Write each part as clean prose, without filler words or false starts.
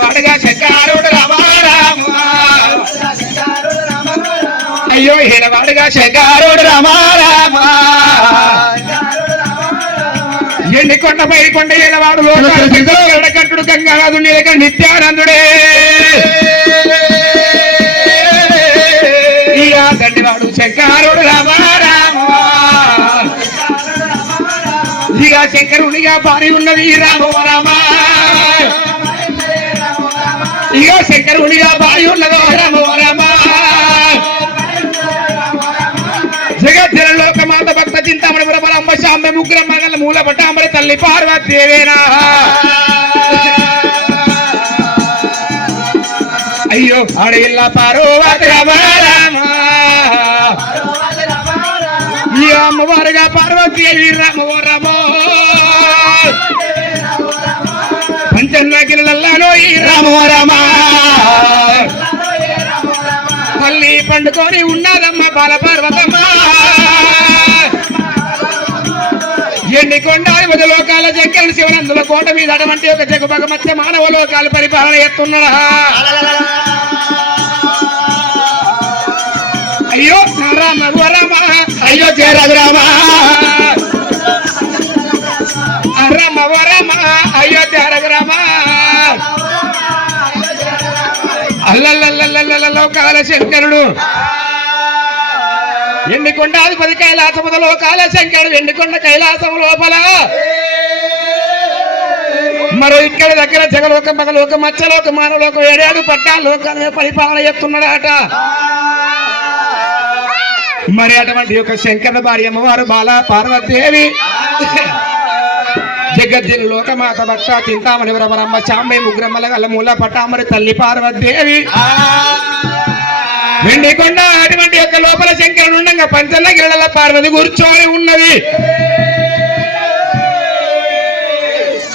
వాడుగా శంకరుడు రామారామ అయ్యో ఈయనవాడుగా శంకరుడు రామారామ ఎండి కొండపై కొండ ఈయనవాడు ఎడకట్టుడు గంగాధుడు నీలక నిత్యానందుడే ఇయా దండివాడు శంకరుడు రామారామ ఇక శంకరునిగా భారీ ఉన్నది రామో రామ ఇక శంకరునిగా భారీ ఉన్నదో రామో రామ జగజ్జన లోకమాత భక్త చింతామణి పురపరమ్మ శాంబ ముగ్గురమ్మ గల మూల పట్టాంబరి తల్లి పార్వతీదేవేనా అయ్యో అడవిల్ల పార్వతి రామ ఈ అమ్మవారుగా పార్వతీదేవి రామో రామో పంచన్నగిరిలో ఈ రామో రామ మళ్ళీ పండుకొని ఉన్నదమ్మ బాల పార్వతమ్మ ఎన్ని కొండాలి మొదటి లోకాల జంకరణ శివనందుల కోట మీద అటువంటి ఒక జగభగ మధ్య మానవ లోకాలు పరిపాలన ఎత్తున్నాడా అయ్యో రామ రామ అయ్యో జయ రఘురామ రామ రామ అయ్యో జయ రఘురామ అల్లల్లల్లల్ల లోకాల శంకరుడు ఎండికొండాధిపతి కైలాసముద లోకాల శంకరుడు ఎండికొండ కైలాసం లోపల మరో ఇక్కడ దగ్గర జగలోక మగలోక మత్స్యలోక మానవలోక ఏడాడు పట్టాల లోకాల పరిపాలన చేస్తున్నాడట. మరి అటువంటి యొక్క శంకరుడు భార్య అమ్మవారు బాల పార్వతీదేవి జగజ్జన లోకమాత భక్త చింతామణి వరవరమ్మ చాంబై ముగ్గురమ్మల గల మూల పట్టామరి తల్లి పార్వతీదేవి వెండికొండ అటువంటి యొక్క లోపల శంకరుడు ఉండగా పంచన్న గిరల పార్వతి కూర్చొని ఉన్నది.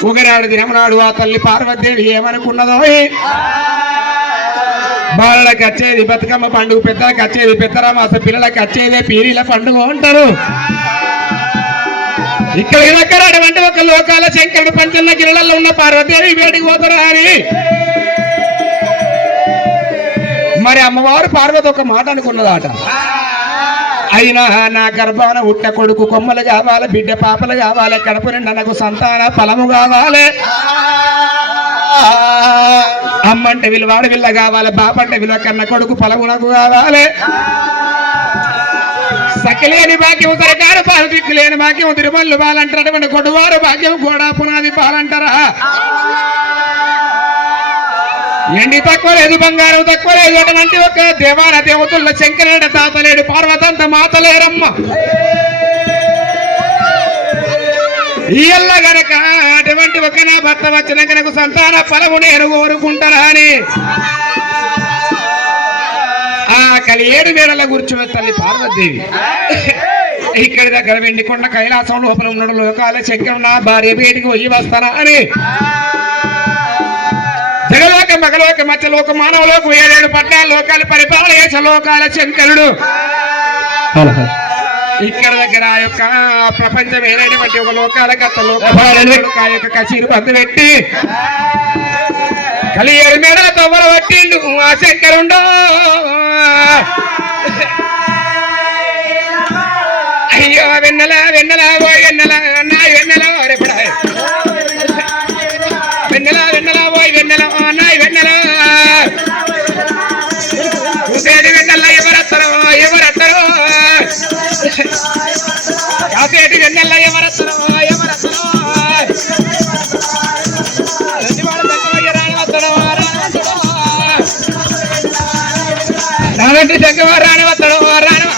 ఒకనాడు దినమునాడు ఆ తల్లి పార్వతీదేవి ఏమనుకున్నదో బాలలకు వచ్చేది బతుకమ్మ పండుగ, పెద్దలకు వచ్చేది పెద్దరామాస, పిల్లలకు వచ్చేదే పీరీల పండుగ అంటారు. ఇక్కడ దగ్గర అటువంటి ఒక లోకాల శంకరుడు పంచన్న గిరలలో ఉన్న పార్వతీదేవి వేడికి పోతారా అని మరి అమ్మవారు పార్వతి ఒక మాట అనుకున్నదాట. అయినా నా గర్భాన ఉట్ట కొడుకు కొమ్మలు కావాలి, బిడ్డ పాపలు కావాలి, కడుపు నిండా నాకు సంతాన ఫలము కావాలి, అమ్మంటే విలువాడు విల్ల కావాలి, బాపంటే విలువ కన్న కొడుకు పొలము నాకు కావాలి, సకిలేని భాగ్యం సరకారు పాలు దిక్కులేని భాగ్యం తిరుమల్లు పాలంటారు, అటువంటి కొడువారు భాగ్యం గోడా పునాది పాలంటారా. ఎండి తక్కువ లేదు, బంగారం తక్కువ లేదు, అటువంటి ఒక దేవాన దేవతల శంకరుడు తాతలేడు, పార్వతంత మాతలేరమ్మ. ఇయ్యల్ల గనక అటువంటి ఒక నా భర్త వచ్చిన కనుక సంతాన ఫలము నేను కోరుకుంటారా అని ఆ కలియేడు వేళల కూర్చున్న తల్లి పార్వతీదేవి ఇక్కడ దగ్గర వెండికొండ కైలాసం లోపల ఉన్న లోకాల శంకరుడు నా భార్య బయటికి పోయి వస్తానా అని జగలోక మగలోక మత్స్యలోక మానవలోక ఏడేడు పట్టాల లోకాలు పరిపాలన చేసే లోకాల శంకరుడు ఇక్కడ దగ్గర ఆ యొక్క ప్రపంచం ఏదైనటువంటి ఒక లోకాల గత లోక యొక్క కచీరు బంధు పెట్టి కలియేడు మేడల తవ్వల పట్టిండు ఆ శంకరుండో. అయ్యో వెన్నెల వెన్నెల ఓ వెన్నెల నా వెన్నెల రేపడ వెన్నెల వెన్నెల ఓయ్ వెన్నెల నాయ్ వెన్నెల చూసేది వెన్నెల ఎవరత్తరో ఎవరత్తరో కాసేటి వెన్నెల ఎవరత్తరో ఎవరత్తరో రానంటే శంకవ రానివత్తడో రాను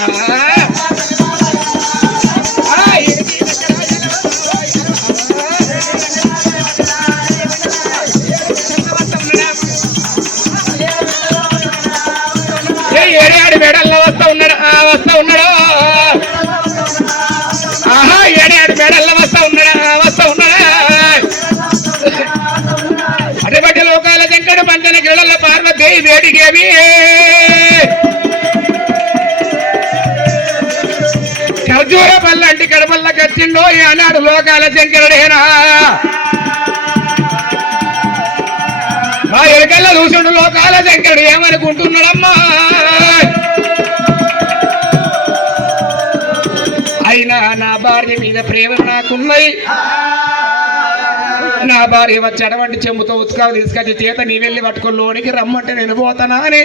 ఏడాడు మేడల్లో వస్తా ఉన్నాడు ఆహా ఏడాడు మేడల్లో వస్తా ఉన్నాడా అటువంటి లోకాల శంకరుడు పంచన గిరల పార్వతీ వేడికేవి రెడ్డి కడపల్లకి వచ్చిండో ఆనాడు లోకాల శంకరుడేనా మా ఎడకల్లా చూసుండు లోకాల శంకరుడు ఏమనుకుంటున్నాడమ్మా అయినా నా భార్య మీద ప్రేమ నాకున్నాయి నా భార్య వచ్చి అటువంటి చెంబుతో ఉత్కాలు తీసుకొచ్చి చేత నీ వెళ్ళి పట్టుకొని లోనికి రమ్మంటే నేను పోతానా అని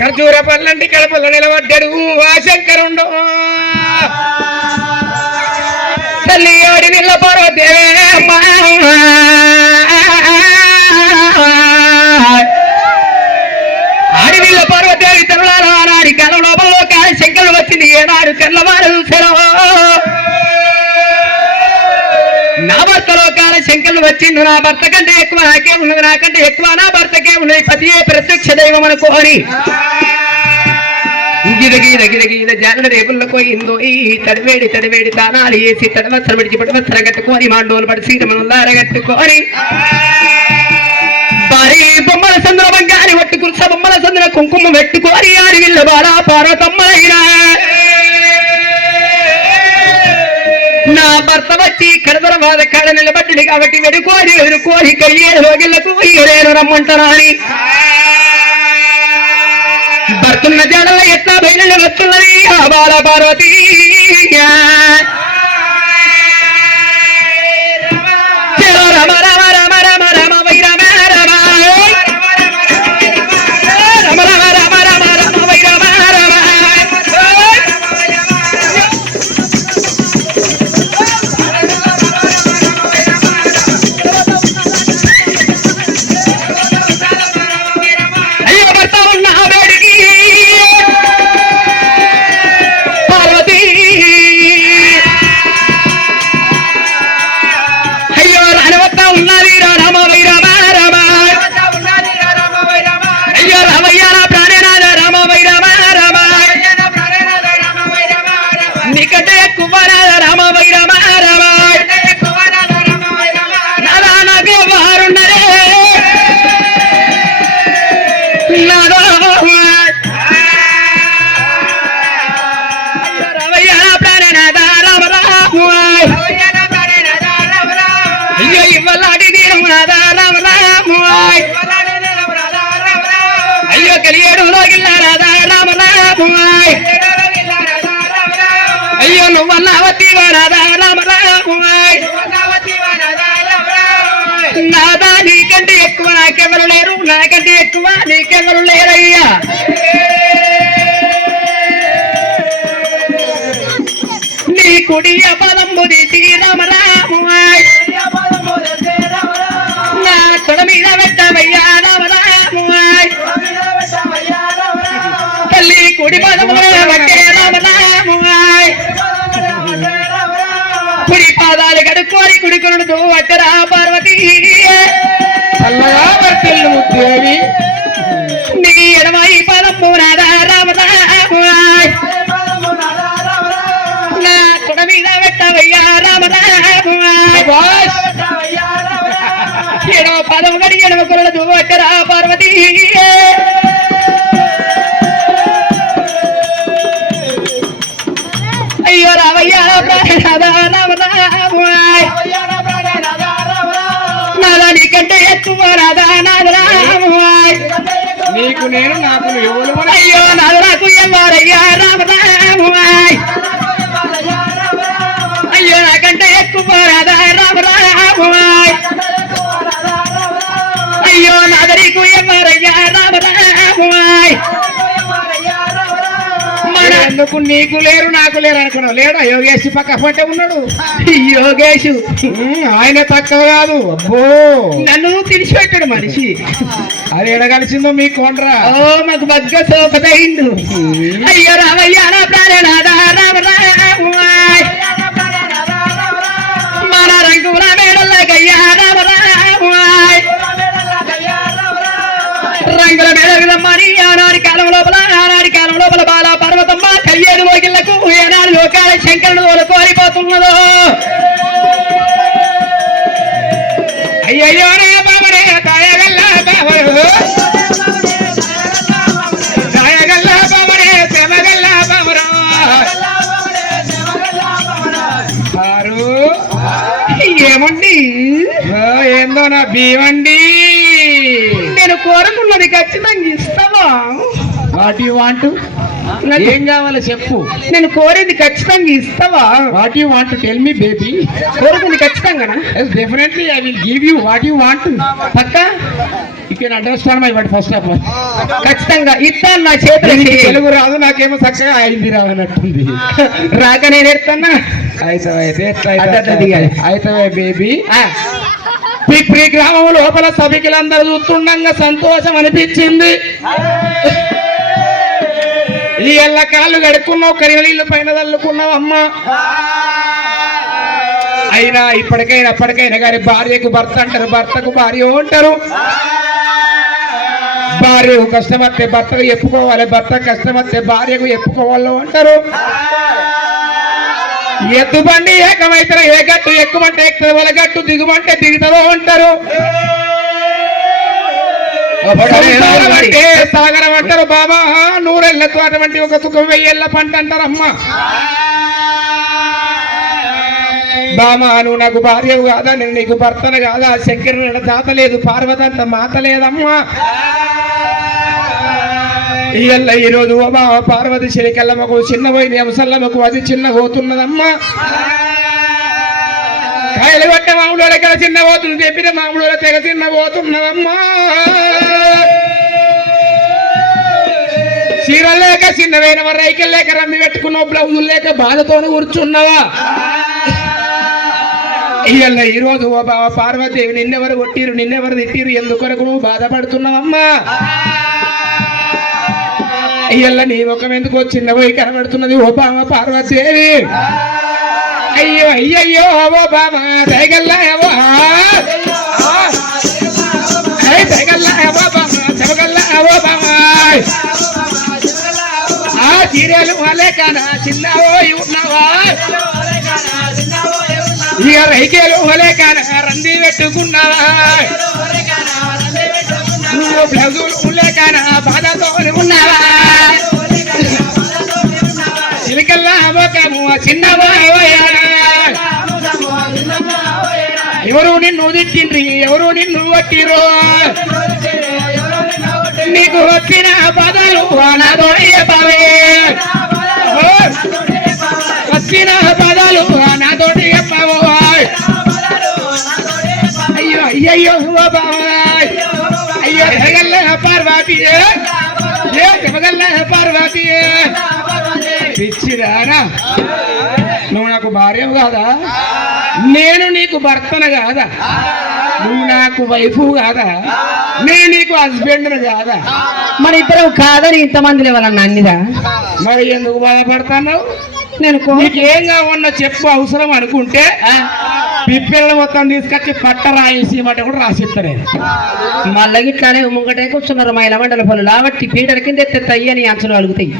ఖర్జూర పళ్ళంటి కడపల్లో నిలబడ్డాడు ఆ శంకరుండు తల్లి ఆడి నిల్లపారో దేవే ఆడి నిల్ల పార్వదేవి తరుణాలు ఆనాడి కాలం లోపల శంకరుడు వచ్చింది ఏనాడు తెల్లవారు చూసారో నా భర్తలో కాల శంకరుడు వచ్చిండు నా భర్త కంటే ఎక్కువ నాకే ఉన్నది నాకంటే ఎక్కువ నా భర్తకే ఉన్నది పతియే ప్రత్యక్ష దైవం అనుకోని గిద గీద గిద గీద జాల రేపుల్లో పోయిందో ఈ తడివేడి తానాలు వేసి తడవస్త్రం విడిచి పడవస్త్రం కట్టుకొని మాండోలు పడి సీరమనులార కట్టుకొని భారీ బొమ్మల సందుల బంగారి పట్టుకున్న బొమ్మల సందుల కుంకుమ పెట్టుకొని ఆరి విల్ల బాడా పార్వతమ్మలైనా నా భర్త వచ్చి కడదర బాధ కాడ నిలబడ్డది కాబట్టి ఎదుర్కోని కయ్యేరు రోగిళ్లకు ఇయ్యలేరు రమ్మంటారా అని భర్తున్న జడల ఎట్లా బయలు వస్తున్నది ఆ బాల పార్వతి రమ రమ రమ రమ రమ వై రమ రమ రమ రమ రమ రమ రమ వై రమ రమ అయ్యో భర్త ఉన్న వేడికి పార్వతి అయ్యో రానవత్త ఉన్నది రామ వై రామ రామ అయ్యో రామయ్య నా ప్రాణేనాథ రామ వై రామ రామ నీకంటే ఎక్కువ రామ వై రామ రామ నాదా నాకు వారున్నరే నాదో రామయ్య నా ప్రాణేనాథ రామ రామ అయ్యో ఇవ్వలాడి తీరమునాథ రామ రామ అయ్యో కలియేడు లోగిల్లారాధ రామ రామ అయ్యో నువ్వన్నావతి వారాధ రామ రామ నాదా నీకంటే ఎక్కువ నాకెవరు లేరు నాకంటే ఎక్కువ నీకెవరు లేరయ్యా నీ కుడి పదము తీసి రామ రామ నా తొడ మీద పెట్టవయ్యా రామ రామ తల్లి కుడి పదము బట్టే రామ రామ కుడి పాదాలు కడుక్కోని కుడి కొనుడు అక్కరా పార్వతి దేవి నీ ఎడమై పదము నాదా రామ రామ నా తొడ మీద పెట్టవయ్యా రామ రామ ఎడమ పదము గడి ఎడమ కొనుడు అక్కరా పార్వతి అయ్యో రామయ్య నాదా నీకంటే ఎక్కువ రాధా నాదా నీకు నేను నాకు ఎవరు అయ్యో నాదు నాకు ఎవరయ్యా రామ రామ అయ్యో నాకంటే ఎక్కువ రాధా రామ రామ అయ్యో నాదరికి ఎవరయ్యా రామ రామ ఎందుకు నీకు లేరు నాకు లేరు అనుకున్నావు లేడా యోగేష్ పక్క పంటే ఉన్నాడు యోగేష్ ఆయన తక్కువ కాదు అబ్బో నన్ను తెలిసిపెట్టాడు మనిషి అది ఎడగలిసిందో మీ కొండ్రా ఓ మాకు బద్గ సోపదైండు అయ్యో రామయ్య నా ప్రాణనాథ రామ రామ మన రంగుల మేడల్లకయ్యా రామ రామ రంగుల మేడమని ఆనాడి కాలం లోపల బాల పర్వతమ్మ కయ్యేడు లోకిళ్లకు ఏనాడు లోకాల శంకరుడు కోరిపోతున్నదో అయ్యయ్యో బాబరే తాయగల్లా బాబరు తాయగల్లా బాబరే ప్రేమగల్లా బాబరు ఏమండి నేను కోరుకున్నది ఖచ్చితంగా ఇస్తావా? What you want? ఏం కావాలో చెప్పు. నేను కోరింది ఖచ్చితంగా ఇస్తావా? What you want tell me baby. కోరుకుంది ఖచ్చితంగా definitely I will give you what you want. పక్క you can understand my word first of all. ఖచ్చితంగా ఇస్తాను. నా చేతులు తెలుగు రాదు, నాకేమో చక్కగా అయింది రావనట్టుంది. రాక నేను ఎడతానా? అయితే బేబీ పిప్రి గ్రామం లోపల సభికులందరూ చూస్తుండగా సంతోషం అనిపించింది. ఈ ఎల్ల కాళ్ళు గడుక్కున్నావు, కరిగ నీళ్ళు పైన తల్లుకున్నావు అమ్మ. అయినా అప్పటికైనా కానీ భార్యకు భర్త అంటారు, భర్తకు భార్య అంటారు. భార్యకు కష్టం వస్తే భర్తకు చెప్పుకోవాలి, భర్త కష్టం వస్తే భార్యకు చెప్పుకోవాలి అంటారు. ఎద్దు బండి ఏకమైతే ఏ గట్టు ఎక్కుమంటే ఎక్కుతుంది, వాళ్ళ గట్టు దిగుమంటే దిగుతుందో అంటారు. అంటే సాగరం అంటారు బాబా, నూరెళ్ళతో అటువంటి ఒక సుఖం వెయ్యేళ్ళ పంట అంటారమ్మా. బామా నువ్వు నాకు భార్యవు కాదా, నేను నీకు భర్తను కాదా, శంకరుడు తాత లేదు, పార్వతి అంత మాత లేదమ్మా. ఇయ్యల్ల ఈరోజు బాబా పార్వతి శనికల్లమ్మకు చిన్న పోయింది, అంశల్లమ్మకు అది చిన్న పోతున్నదమ్మా. కాయలు పట్ట మామిడి దగ్గర చిన్న పోతుంది, చెప్పిన మామిడి తెగ చిన్న పోతున్నదమ్మా. చీరలు లేక చిన్నవైన రైకలు లేక రమ్మి పెట్టుకున్నావు, బ్లౌజులు లేక బాధతోనే కూర్చున్నావా. ఇయ్యల్ల ఈరోజు ఓ బాబా పార్వతీదేవి నిన్నెవరు కొట్టిరు, నిన్నెవరు తిట్టిరు, ఎందుకొరకు నువ్వు బాధపడుతున్నావమ్మా. ఇయ్యల్ల నీ ముఖం ఎందుకు చిన్న పోయి కనబడుతున్నది ఓ బామ పార్వతీదేవి. అయ్యో అయ్యయ్యో ఓ బామ దయగల్లా ఆ చీరలు వాళ్ళే కానా చిన్నవో ఉన్నావా, ఇక రైకేలు వాళ్ళే కానా రంది పెట్టుకున్నావా, నువ్వు బ్లౌజులు లేకానా బాధతో ఉన్నావా, చిలికల్లా అవకము చిన్నవో. ఎవరు నిన్ను తిట్టిండ్రి, ఎవరు నిన్ను కొట్టిరో, నీకు వచ్చిన బాధలు నాతోటి చెప్పవే, వచ్చిన బాధలు నాతోటి చెప్పవు. అయ్యో అయ్యయ్యో బాబాయ్, అయ్యో జగల్ల పార్వతి, జగల్ల పార్వతి. పిచ్చిదానా, నువ్వు నాకు భార్యవు కాదా, నేను నీకు భర్తను కాదా, నువ్వు నాకు వైఫ్ కాదా, నేను నీకు హస్బెండ్ కాదా. మన ఇద్దరం కాదని ఇంతమంది లేవాలన్నా అన్నిదా, మరి ఎందుకు బాధపడతావు? నేను నీకేం కావన్నా చెప్పు, అవసరం అనుకుంటే పిప్పిళ్ళ మొత్తం తీసుకొచ్చి పట్ట రాయేసి మాట కూడా రాసిస్తాను. మళ్ళీ ఇట్లానే ముంగటే కూర్చున్నారు మా ఇలమండల పనులు కాబట్టి పీటల కింద ఎత్తెత్తాయి అని అంచనా అడుగుతాయి.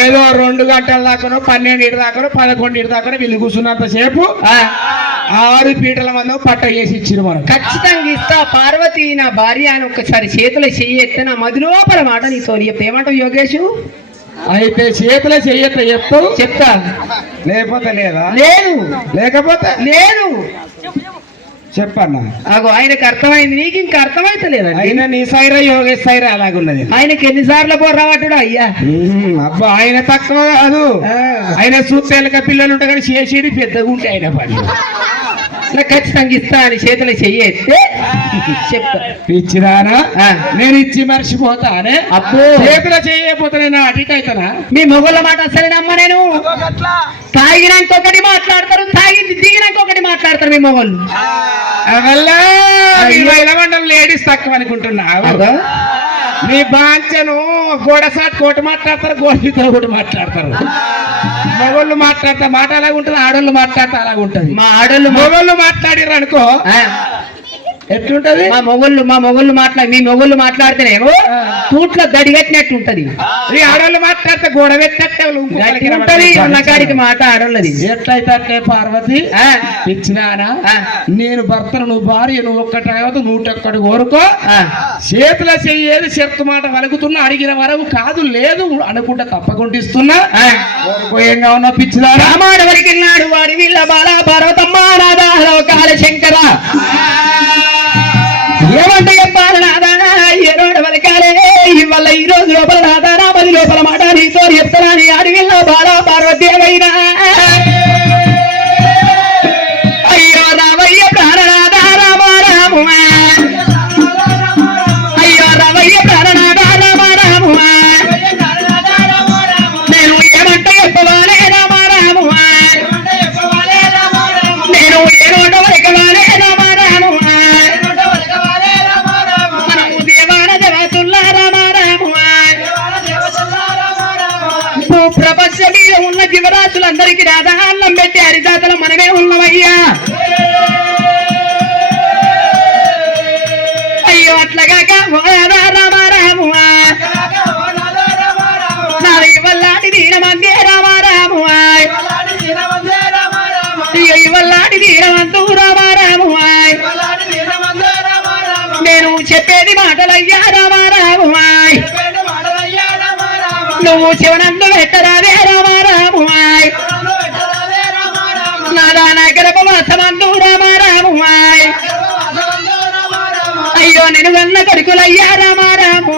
ఏదో 2 గంటల దాకానో 12 దాకానో 11 దాకానో వీళ్ళు కూర్చున్నంత సేపు 6 పీటల మంది పట్ట చేసి ఇచ్చిరు. మనం ఖచ్చితంగా ఇస్తా. పార్వతి నా భార్య అని ఒక్కసారి చేతులు చెయ్యి ఎత్తే నా మధులోపల మాట నీ సోని చెప్తే ఏమంటావు యోగేష్? అయితే చేతుల చెయ్యత చెప్తూ చెప్తా, లేకపోతే లేదా, లేదు లేకపోతే లేదు చెప్పన్నా. నాకు ఆయనకు అర్థమైంది, నీకు ఇంకా అర్థమైతే లేదా? ఆయన నీ సైరా యోగేష్ సైరా అలాగున్నది. ఆయనకి ఎన్నిసార్లు బొర్రవాటుడు అయ్యా. అబ్బా ఆయన తక్కువ కాదు, ఆయన చూస్తేలక పిల్లలు ఉంటాయి కానీ చేసేది పెద్దగా ఉంటే ఆయన పని. ఖచ్చితంగా ఇస్తా అని చేతులు చెయ్యి ఎత్తే చెప్తా. ఇచ్చిరానా, నేను ఇచ్చి మర్చిపోతానే. అబ్బో చేతులు చేయకపోతే నేను అటు అవుతానా? మీ మొగల మాట అసలేనమ్మా. నేను తాగినాక ఒకటి మాట్లాడతారు, తాగి దిగినాక ఒకటి మాట్లాడతారు మీ మొగళ్ళు. మండలం లేడీస్ తక్కువ అనుకుంటున్నావు. నీ బాంచను గోడసాట్ కోటి మాట్లాడతారు, గోడతో కూడా మాట్లాడతారు. మొగోళ్ళు మాట్లాడతా మాట అలాగ ఉంటుంది, ఆడోళ్ళు మాట్లాడితే అలాగ ఉంటుంది. మా ఆడోళ్ళు మొగోళ్ళు మాట్లాడిర్రు అనుకో ఎట్లుంటది? మా మొగళ్ళు మీ మొగళ్ళు మాట్లాడితేనేమో తూట్లో దడిగట్టినట్టు ఉంటది. ఈ ఆడోళ్ళు మాట్లాడితే గోడ పెట్టినట్టే ఉంటది. ఉన్నకాడికి మాట ఆడోళ్ళది. ఎట్లయితే పార్వతి ఇచ్చినానా, నేను భర్తను, నువ్వు భార్య, నువ్వు ఒక్కటి 101 కోరుకో. చేతుల చెయ్యేది చెత్త మాట వలుగుతున్నా, అడిగిన వరకు కాదు లేదు అనుకుంటా తప్పకుండా ఇస్తున్నా. కోయంగా ఉన్న పిచ్చిదా రామాడవరికిన్నాడు వాడి వీళ్ళ బాల భారతమ్మ కాల శంకర ఏమంటే చెప్పాలి నాదా ఏ రోడ్డు వలకాలే ఇవాళ ఈ రోజు లోపల నాదా నా పది లోపల మాట నీతో చెప్తానా నీ అడవిలో బాలా పార్వతీయమైనా అయ్యో రామయ్య ప్రాణనాథ రామ రామ అయ్యో రామయ్య ప్రాణనాథ రామ రామ నేను ఏమంటే చెప్పవాలే రామ రామ నేను ఏ రోడ్డు వలకవాలే రామ రామ మనము దేవాన దేవతుల్లా రామ రామ ప్రపంచ మీద ఉన్న జీవరాశులందరికీ రాధా అన్నం పెట్టి హరిదాతలు మనమే ఉన్నవయ్యా అయ్యో అట్లాగాక రామ రామ నాది ఇవల్లాంటి దీనమందే రామ రామ అయ్యో ఇవల్లాంటి దీనమంతు రామ రామ నేను చెప్పేది మాటలయ్యా రామ రామ నువ్వు శివనందు పెట్టరావే రామ రామ నాదా నగరపవాసమందు రామ రామ అయ్యో నేను వల్ల కొడుకులయ్యా రామ రామ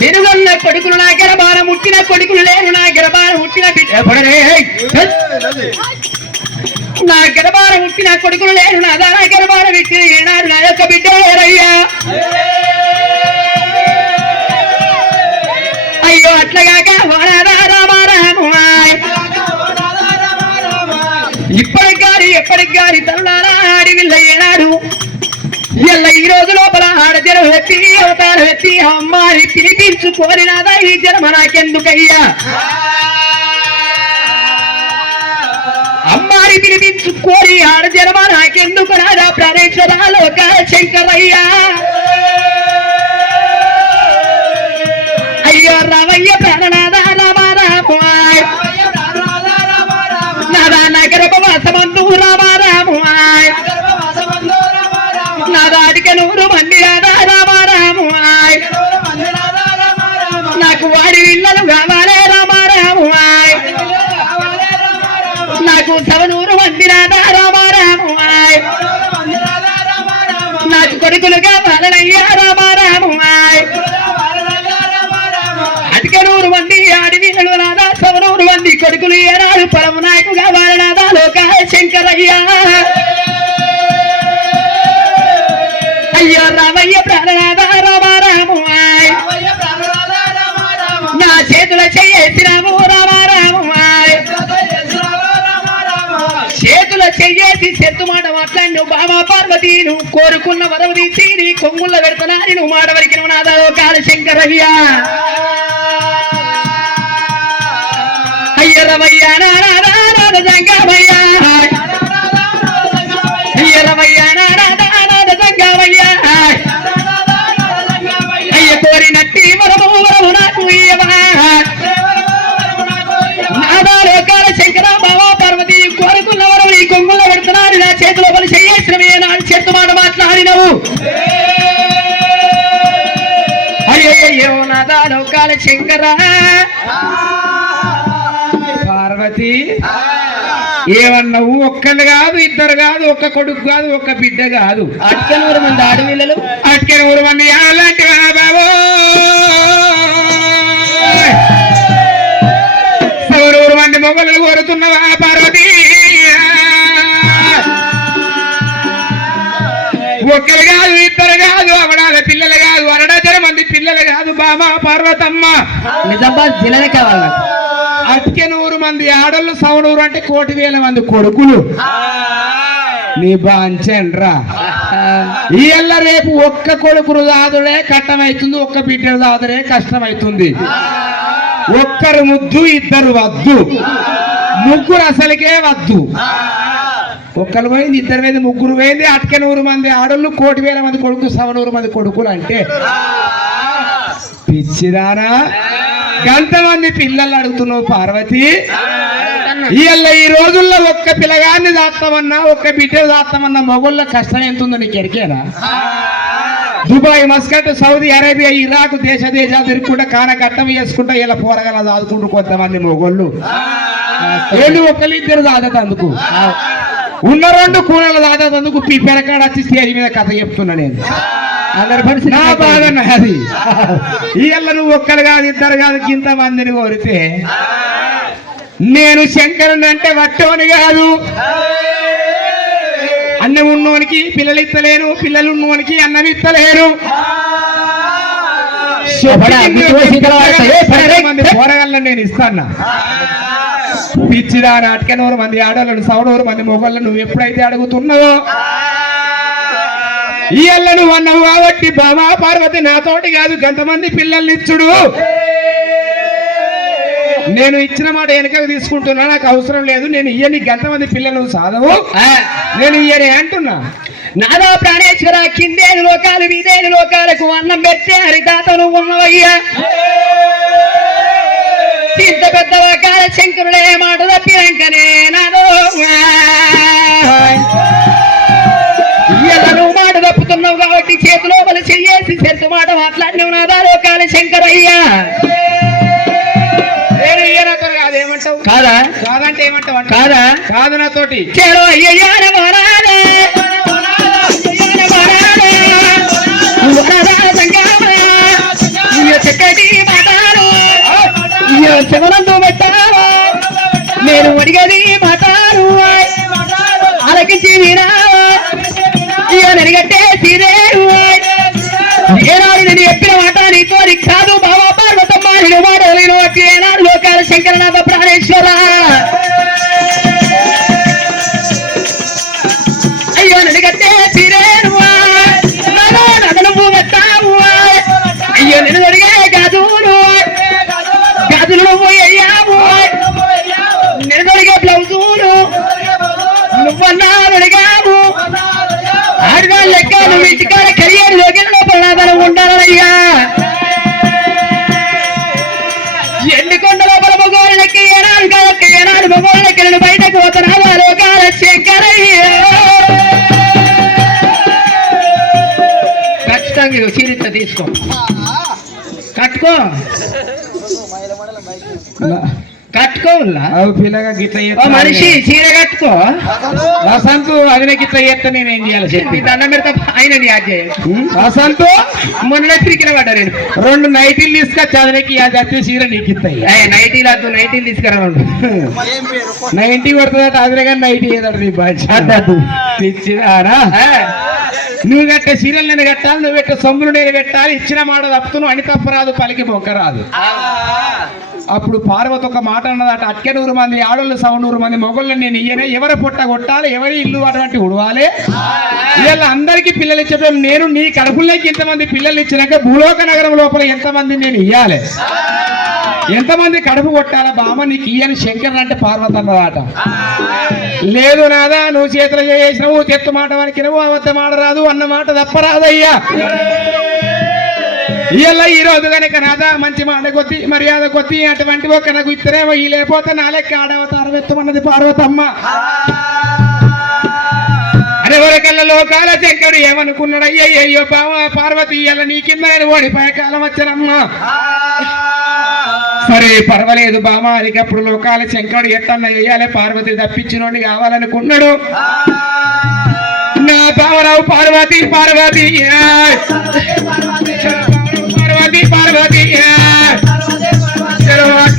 నేను వల్ల కొడుకులు నా గర్భాన ముట్టిన కొడుకులు లేరు నా గర్భాన ముట్టిన బిడ్డ నా గర్భాన ముట్టిన కొడుకులు లేరు నాదా నా గర్భాన పెట్టిన ఏనాడు నా యొక్క బిడ్డ లేరయ్యా అయ్యో అట్లాగాక వాడారా రామ రామ ఇప్పటికి గారి ఎప్పటికి గారి తల్లారా అడవిల్ల ఏనాడు ఎల్ల ఈ రోజు లోపల ఆడజనం ఎత్తి అవతారం ఎత్తి అమ్మాని తినిపించుకోరినాదా ఈ జన్మ నాకెందుకయ్యా అమ్మాని పిలిపించుకోరి ఆడజన్మ నాకెందుకు రాదా ప్రాణేశ్వర లోక శంకరయ్యా అయ్యో రామయ్య ప్రాణనాథ రామ రామ నాదా నగరపవాసమందు రామ రామ నాదాటిక 100 మంది రాధా రామ రామ నాకు వాడి విల్లలు కావాలే రామ రామ నాకు 100 మంది రాధా రామ రామ నాకు కొడుకులు కావాలనయ్యా రామ రామ అటిక 100 మంది ఆడి విల్లలు రాధా 100 మంది కొడుకులు ఏనాడు పొలము నాకు కావాలనాదా లోక శంకరయ్యా అయ్యో రామయ్య ప్రాణనాథ రామ రామ నా చేతుల చెయ్యేసినాము రామ రామ చేతుల చెయ్యేసి చెత్తు మాట మాట్లాడి నువ్వు బాబా పార్వతి నువ్వు కోరుకున్న వరవు తీసి నీ కొంగుళ్ళ పెడతానని నువ్వు మాట వరకు నువ్వు నాదా కాల శంకరయ్యా అయ్య రమయ్య నారాధ జంగమయ్యా అయ్య రమయ్య నారాధ జంగమయ్యా అయ్య కోరినట్టి వరము నాకు నాదా లోకాల శంకర బాబా పార్వతి కోరుకున్న వరం నీ కొంగుల్లో పెడుతున్నాను నా చేతిలో పని చేయేసినవే నా చేతు మాట మాట్లాడినవు అయ్యో నాదా లోకాల శంకర పార్వతి ఏమన్నావు ఒక్కరు కాదు ఇద్దరు కాదు ఒక్క కొడుకు కాదు ఒక్క బిడ్డ కాదు 100 మంది ఆడపిల్లలు 100 మంది అలాంటి బాబు 100 మంది మొగలు కోరుతున్నవా పార్వతి ఒక్కరు కాదు ఇద్దరు కాదు అవడాల పిల్లలు కాదు 100 మంది పిల్లలు కాదు బామా పార్వతమ్మ నిజామాబాద్ జిల్లానే కావాలి 100 మంది ఆడళ్ళు 100 అంటే 1,000,000 మంది కొడుకులు నీ బాంచండ్రా ఇయ్యల్ల రేపు ఒక్క కొడుకును దాదుడే కట్టమవుతుంది ఒక్క బిడ్డను దాదుడే కష్టమవుతుంది ఒక్కరు ముద్దు ఇద్దరు వద్దు ముగ్గురు అసలుకే వద్దు ఒక్కరు పోయింది ఇద్దరు పోయింది ముగ్గురు పోయింది 100 మంది ఆడళ్ళు 1,000,000 మంది కొడుకులు 100 మంది కొడుకులు అంటే పిచ్చిదానా గంతమంది పిల్లలు అడుగుతున్నావు పార్వతి ఇవాళ ఈ రోజుల్లో ఒక్క పిల్లగాన్ని దాస్తామన్నా ఒక్క బిడ్డ దాస్తామన్నా మొగోళ్ళ కష్టం ఎంత ఉందో నీకు ఎరికేనా Dubai Muscat Saudi Arabia Iraq దేశాలు తిరుగుకుంటా కాన కట్టం వేసుకుంటా ఇలా పోరగల దాదుకుంటూ కొంతమంది మొగోళ్ళు ఏంటి ఒక్కళ్ళు ఇద్దరు దాదత అందుకు ఉన్న 2 కూరలు దాదాపు పెరకాడ వచ్చి స్టేజ్ మీద కథ చెప్తున్నా నేను. అందరి పరిస్థితి నా బాధ నాది. ఇవాళ నువ్వు ఒక్కరు కాదు, ఇద్దరు కాదు, ఇంత మందిని కోరితే నేను శంకరుని అంటే వట్టోని కాదు. అన్నం ఉన్నోనికి పిల్లలు ఇస్తలేను, పిల్లలు ఉన్నోనికి అన్నం ఇస్తలేను. పోరగాళ్ళని నేను ఇస్తాను. పిచ్చిదా నాటక 100 మంది ఆడవాళ్ళను 100 మంది మొగళ్ళను నువ్వు ఎప్పుడైతే అడుగుతున్నావో ఇవాళ నువ్వు అన్నావు కాబట్టి బామా పార్వతి నాతోటి కాదు గంతమంది పిల్లల్ని ఇచ్చుడు. నేను ఇచ్చిన మాట వెనకకు తీసుకుంటున్నా, నాకు అవసరం లేదు. నేను ఇయ్యని గంతమంది పిల్లలు సాధవు, నేను ఇయ్యని అంటున్నా. నాదో ప్రాణేశ్వర కిందేని లోకాలు మీదేని లోకాలకు అన్నం పెట్టే హరితాతను ఉన్నవయ్యా. ఇంత పెద్ద లోకాల శంకరుడే మాట తప్పినాకనే నాదో నువ్వు మాట తప్పుతున్నావు కాబట్టి చేతిలో బలి చెయ్యేసి చెట్టు మాట మాట్లాడినావు నాదా లోకాల శంకరయ్యా. నేను ఇయ్యనతో కాదేమంటావు? కాదా? కాదంటే ఏమంటావు? కాదా? కాదు నాతోటి చేరో అయ్యయ్యా చక్కటి మాటాలు శివనందు పెట్టావా నేను అడిగది మాటాలు ఆలకించి వినావా నెరగట్టే తీరేరు ఏనాడు నేను చెప్పిన మాట నీతో కాదు బాబా పార్వతమ్మ నేను మాడలేను అట్టి ఏనాడు లోకాల శంకరనాథ ప్రాణేశ్వర అయ్యో నెరగట్టే తీరేరు నువ్వు పెట్టావు అయ్యో నేను అడిగే గాజులు గాజులు నువ్వు అయ్యావు నేను అడిగే బ్లౌజులు నువ్వన్నా అడిగావు ఆడవాళ్ళు లెక్క నువ్వు ఇంటికాడ కెరియర్ లోకి లోపల ఉండాలయ్యా. ఎన్ని కొండ లోపల మగోళ్ళకి ఏనాడు కాదక్క ఏనాడు మగోళ్ళకి నేను బయటకు పోతున్నావా లోకాల శంకరయ్యా. ఖచ్చితంగా ఇది చీరిత తీసుకో కట్టుకో కట్టుకోవాలా పిల్లగా గిట్ల మనిషి చీర కట్టుకో. వసంతు అదిన గిట్ల చేస్తే నేను ఏం చేయాలి చెప్పి దండం పెడతా ఆయన వసంతు మొన్న తిరిగిన పడ్డా నేను 2 నైటీలు తీసుకొచ్చి అదినకి అది చీర నీకు ఇస్తాయి. నైటీలు వద్దు నైటీలు తీసుకురా 90 కొడుతుందట అదిన కానీ 90 ఏదట నీ బాధ్యత ఇచ్చినారా. నువ్వు కట్టే సీరియల్ నేను కట్టాలి, నువ్వు పెట్టే సొమ్ములు నేను పెట్టాలి. ఇచ్చిన మాట తప్పుతును అని తప్పరాదు, పలికి మొక్కరాదు. అప్పుడు పార్వతి ఒక మాట అన్నదట, అట్కే 100 మంది ఆడోళ్ళు 100 మంది మొగళ్ళు నేను ఇయ్యనే, ఎవరి పొట్ట కొట్టాలి, ఎవరి ఇల్లు అటువంటి ఉడవాలి. ఇవాళ అందరికీ పిల్లలు ఇచ్చే నేను నీ కడుపుల్లోకి ఇంతమంది పిల్లలు ఇచ్చినాక భూలోక నగరం లోపల ఎంతమంది నేను ఇయ్యాలి, ఎంతమంది కడుపు కొట్టాలా బామ్మ నీకు ఇయ్యని శంకర్ అంటే పార్వతి అన్నదాట. లేదు నాదా నువ్వు చేతులు చేసినవు, తెత్తు మాట వరకినవు, అవద్ద మాట రాదు, అన్న మాట తప్పరాదయ్యా. ఇవాళ ఈ రోజు కనుక నాదా మంచి మాట కొద్ది మర్యాద కొద్ది అటువంటి ఒక నాకు ఇద్దరేమో ఈ లేకపోతే నా లెక్క ఆడవతారు వెత్తమన్నది పార్వతమ్మ. అరెవరికల్లా లోకాల శంకరుడు ఏమనుకున్నాడు, అయ్యయ్యో బావ పార్వతి ఇవాళ నీ కింద నేను ఓడిపోయే కాలం వచ్చానమ్మా. సరే పర్వాలేదు బామ, అదికప్పుడు లోకాల శంకరుడు ఎట్టన్న వేయాలి, పార్వతి తప్పించినోడి కావాలనుకున్నాడు. నా బావరావు పార్వతి పార్వతి పార్వతి పార్వతి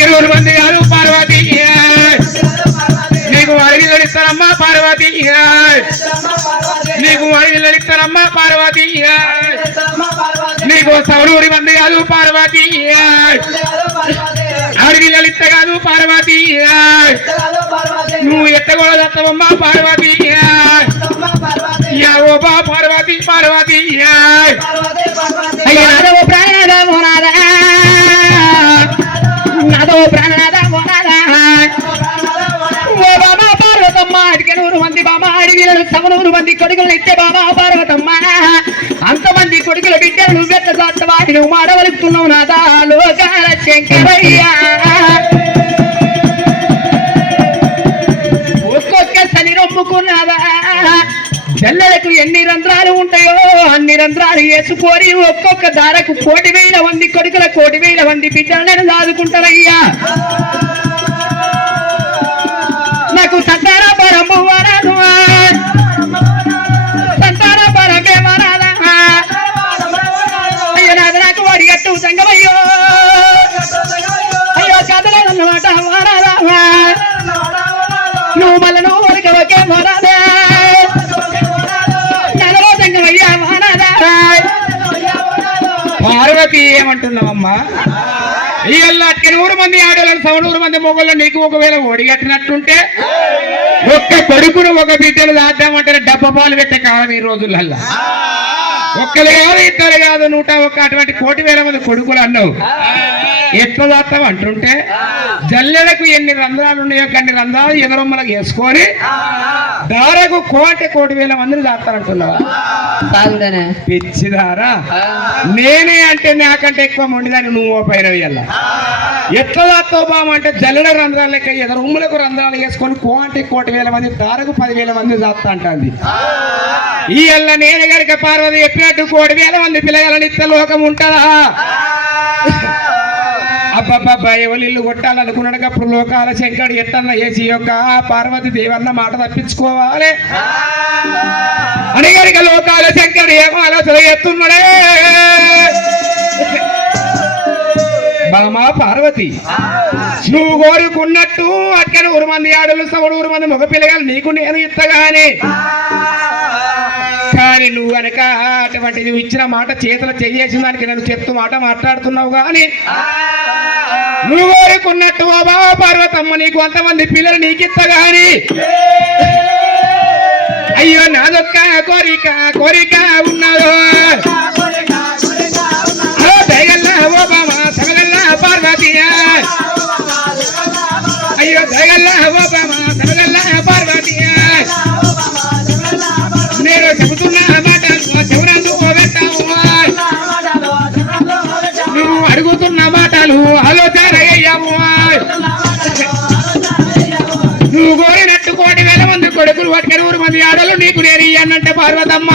100 మంది కాదు పార్వతి, నీకు అడవిలో ఇస్తారమ్మా పార్వతి, నీకు అడవిలో ఇస్తారమ్మా పార్వతి, నీకు 100 మంది కాదు పార్వతి, అడవిలో ఇస్త కాదు పార్వతి, నువ్వు ఎత్తగొడదత్తవమ్మా పార్వతి, యావోబా పార్వతి పార్వతి. నాదో ప్రాణనాథ మోనాదా నాదో ప్రాణనాథ మోనాదా ఓ బాబా పార్వతమ్మ అడిగే 100 మంది బాబా అడిగిలను 100 మంది కొడుకులు ఇచ్చే బాబా పార్వతమ్మ, అంతమంది కొడుకుల బిడ్డలు నువ్వెట్ట వాటి నువ్వు మాడవలుపుతున్నావు నాదా లోకాల శంకరయ్యా. ఒక్కొక్క శని రొమ్ముకున్నాదా చెల్లెలకు ఎన్ని రంధ్రాలు ఉంటాయో అన్ని రంధ్రాలు వేసుకొని ఒక్కొక్క దారకు 1,000 మంది కొడుకుల 1,000 మంది బిడ్డలను దాదుకుంటారయ్యా. నాకు సంతాన పరము వరను పార్వతి ఏమంటున్నావమ్మా? ఈ అట్కి 100 మంది ఆడవాళ్ళు 100 మంది మొగళ్ళు నీకు ఒకవేళ ఒడిగట్టినట్టుంటే ఒక్క కొడుకును ఒక బిడ్డలు దాద్దామంటే డబ్బ పాలు పెట్టే కాలం ఈ రోజులల్లా. ఒక్కరు కాదు, ఇద్దరు కాదు, 101 అటువంటి 1,00,000 మంది కొడుకులు అన్నావు. ఎట్లా దాస్తావు అంటుంటే జల్లెలకు ఎన్ని రంధ్రాలు ఉన్నాయో అన్ని రంధ్రాలు ఎదరొమ్మలకు వేసుకొని దారకు 1,00,000 మందిని దాస్తారంటున్నావా? పిచ్చిదారా, నేనే అంటే నాకంటే ఎక్కువ మొండిదాన్ని నువ్వు పైన వేయాల. ఎట్లా దాస్తావు బామ అంటే జల్లెడ రంధ్రాలు లెక్క ఎదరొమ్మలకు రంధ్రాలు వేసుకొని 1,00,000 మంది దారకు 10,000 మంది దాస్తా అంటుంది. ఈ అల్ల నేను గనక పార్వతి చెప్పినట్టు 1,00,000 మంది పిల్లగాలని ఇత్త లోకం ఉంటుందా? అబ్బబ్బబ్బా, ఎవరు ఇల్లు కొట్టాలనుకున్నాడు అప్పుడు లోకాల శంకరుడు ఎట్టన్న వేసి యొక్క పార్వతి దేవన్న మాట తప్పించుకోవాలి అని గనక లోకాల శంకరుడు ఏమో ఆలోచన ఎత్తున్నాడే. బామా పార్వతి, నువ్వు కోరుకున్నట్టు అక్కడ 100 మంది ఆడలు 100 మంది మగ పిల్లగాలు నీకు నేను ఇత్తగాని, కానీ నువ్వు కనుక అటువంటి నువ్వు ఇచ్చిన మాట చేతులు చేసిన దానికి నేను చెప్తూ మాట మాట్లాడుతున్నావు. కానీ నువ్వు కోరుకున్నట్టు ఓ బాబా పార్వతమ్మ నీకు అంతమంది పిల్లలు నీకిత్తగాని, అయ్యో నాదొక్క కోరిక కోరిక ఉన్నదో దయగల్లా ఓ బాబా సగల్లా పార్వతి, అయ్యో దయగల్లా ఓ బాబా సగల్లా పార్వతి, నేను చెబుతున్నా మాట చెవునందు పెట్టావు, నువ్వు అడుగుతున్న మాటలు ఆలోచన అయ్యాము. నువ్వు కోరినట్టు 1,00,000 మంది కొడుకులు 100 మంది ఆడలు నీకు నేను ఇయ్యనంటే పార్వతమ్మ,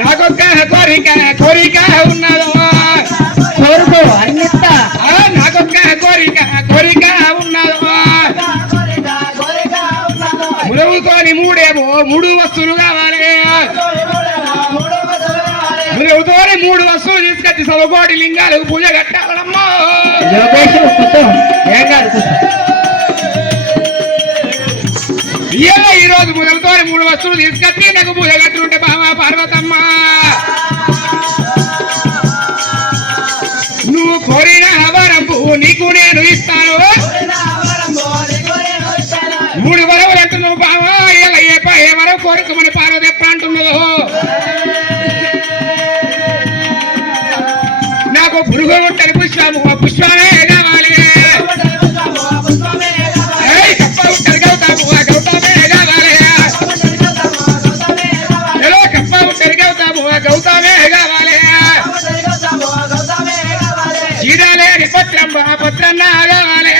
నాకొక్క కోరిక కోరిక ఉన్నదో కోరుకో అన్నిస్తా. నాకొక్క కోరిక కోరిక ఉన్నదో మురవుతోని 3 వస్తువులు కావాలి. మురవుతోని 3 వస్తువులు తీసుకొచ్చి 1,00,000 లింగాలకు పూజ కట్టాలమ్మా. ఈ రోజు మురవుతోని 3 వస్తువులు తీసుకొచ్చి నాకు పూజ కట్టుంటే బామా పార్వతమ్మ, నువ్వు కోరిన వరపు నీకు నేను ఇస్తాను. 3 వరవులు అంటున్నావు బావా, ఇలా ఏ వరవు కోరుకోమని పార్వతి ఎప్పుడు అంటున్నదో. నాకు పురుగు ఉంటని పుష్పము పుష్పమే కావాలి, కప్ప ఉంటది గౌతము గౌతమే కావాలి, కప్ప ఉంటది గౌతము గౌతమే కావాలి, చీడలేని పత్రం పత్రన్నా కావాలి,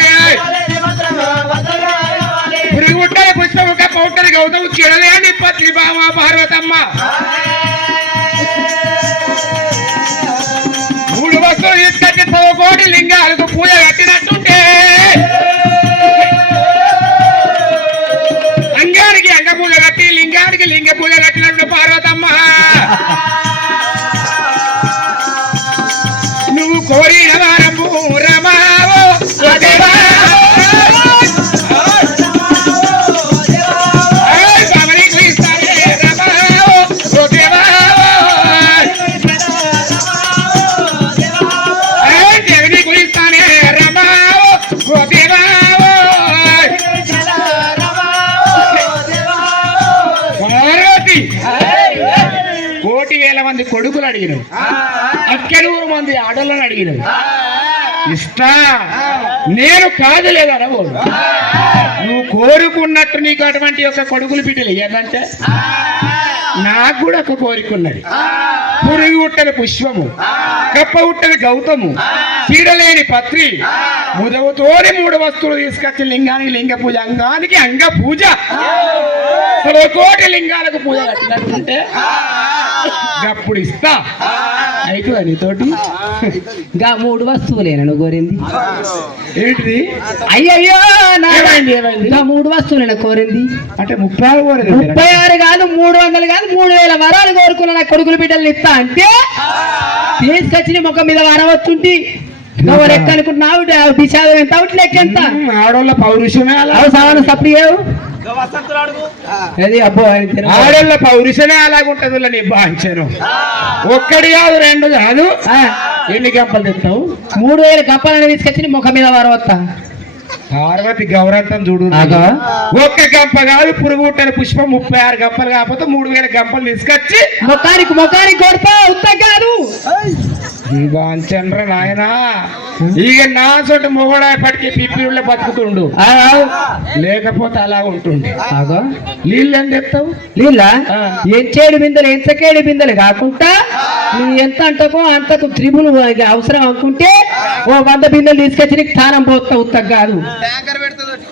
పురుగు ఉంటది పుష్పము కప్ప ఉంటది గౌతము చీడలేని పత్రి బామా పార్వతమ్మ. 3 వస్తువులు తీసుకొచ్చి 1,00,000 లింగాలకు పూజ కట్టినట్టుంటే అంగానికి అంగ పూజ కట్టి లింగానికి లింగ పూజ కట్టినట్టు పార్వతమ్మ, నువ్వు కోరిన వారము రమావో మంది కొడుకులు అడిగినవు, 100 మంది ఆడలను అడిగినవు. ఇష్టా నేను కాదు లేదనవు. నువ్వు కోరుకున్నట్టు నీకు అటువంటి ఒక కొడుకులు బిడ్డలు ఏంటంటే నాకు కూడా ఒక కోరికున్నది. పురుగు ఉట్టని పుష్పము కప్ప ఉట్టని గౌతము చీడలేని పత్రి ముదవుతోని 3 వస్తువులు తీసుకొచ్చి లింగానికి లింగ పూజ అంగానికి అంగ పూజ 1,00,000 లింగాలకు పూజ కట్టినట్టుంటే అప్పుడు ఇస్తా. అయితే నీతోటి 3 వస్తువులేనా నువ్వు కోరింది? ఏంటిది? అయ్యయ్యో ఏమైంది? 3 వస్తువులేనా కోరింది? అంటే 36 కోరింది. 36 కాదు, 300 కాదు, 3,000 వరాలు కోరుకున్న నా కొడుకులు బిడ్డలు ఇస్తా అంటే తీసుకొచ్చి ముఖం మీద వాడవచ్చుంటి. నువ్వు లెక్క అనుకుంటున్నావు, విషాదం ఎంత లెక్క ఎంత? ఆడోళ్ళ పౌరుషమే అలా సామాను సప్లీ అది అబ్బో ఆయన తినడు. ఆడోళ్ళ పౌరుషనే అలాగుంటది నీ బాంచను. ఒక్కడి కాదు రెండు కాదు, ఎన్ని గంపలు తెస్తావు? 3000 గంపలను తీసుకొచ్చి నీ ముఖం మీద వారవత్తా. పార్వతి గౌరంతం చూడు. ఆగా. ఒక్క గంప కాదు, పురుగుట్టని పుష్పం 36 గంపలు కాకపోతే 3000 గంపలు తీసుకొచ్చి ముఖానికి కొడప ఉత్త కాదు. బాంచండ్ర నాయనా. ఇక నా చోట మొగడాపటికి పిప్పిళ్ళ బతుకుతుండు, లేకపోతే అలా ఉంటుండే. నీళ్ళు ఏం చెప్తావు? నీళ్ళ ఎంచేడు బిందెలు ఎంచకేడు బిందెలు కాకుండా నువ్వు ఎంత అంటకో అంతకు త్రిబుల్ అవసరం అనుకుంటే ఓ 100 బిందెలు తీసుకొచ్చి నీకు స్థానం పోతా ఉత్తకు కాదు.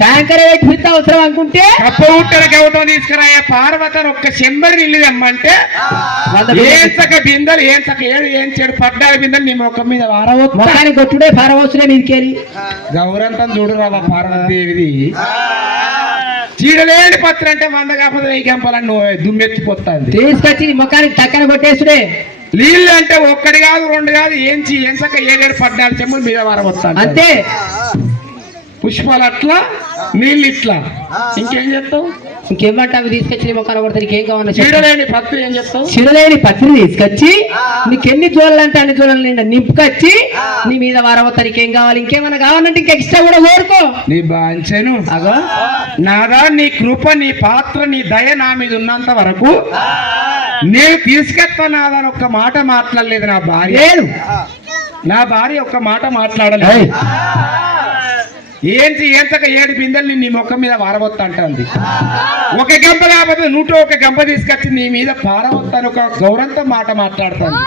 ట్యాంకర్ పెట్టి అవసరం అనుకుంటే కప్ప ఉట్టర గౌతం తీసుకురా పార్వతను ఒక్క చెంబరి నీళ్ళు తెమ్మంటే ఏసక బిందెలు ఏసక ఏడు పడ్డాయి బిందెలు నీ ముఖం మీద వారవచ్చు. ముఖానికి కొట్టుడే పారవచ్చునే మీదికెళ్ళి. గౌరంతం చూడురావా పార్వతీదేవిది. చీడలేని పత్ర అంటే 100 కాకపోతే 1000 గంపలని నువ్వు దుమ్మెత్తిపోతాంది. తీసుకొచ్చి నీ ముఖానికి టక్కన కొట్టేసుడే. నీళ్ళు అంటే ఒక్కటి కాదు రెండు కాదు, ఏంచి ఎంచక 7 14 చెంబులు మీద వారవస్తాను అంతే. పుష్పాలు అట్లా, నీళ్ళు ఇట్లా, ఇంకేం చెప్తావు? ఇంకేమంటే అవి తీసుకొచ్చి నీ ముఖాన్ని కొడితే నీకేం కావాలి? చీడలేని పత్రి ఏం చెప్తావు? చిరలేని పత్రిని తీసుకొచ్చి నీకెన్ని జోళ్ళు అంటే అన్ని జోళ్ళ నిండా నింపుకొచ్చి నీ మీద వారవత్తా. నీకేం కావాలి? ఇంకేమన్నా కావాలంటే ఇంకా ఎక్స్ట్రా కూడా కోరుకో. నీ బాంచెను అగో నాదా, నీ కృప, నీ పాత్ర, నీ దయ నా మీద ఉన్నంత వరకు నేను తీసుకెత్తా నాదని ఒక్క మాట మాట్లాడలేదు నా భార్య. లేదు, నా భార్య ఒక్క మాట మాట్లాడలేదు. ఏంటి ఎంతక 7 బిందెలు నీ ముఖం మీద వారవత్తా అంటుంది. ఒక గంప కాకపోతే 101 గంప తీసుకొచ్చి నీ మీద పారవత్తాను ఒక గౌరవంతో మాట మాట్లాడుతాను.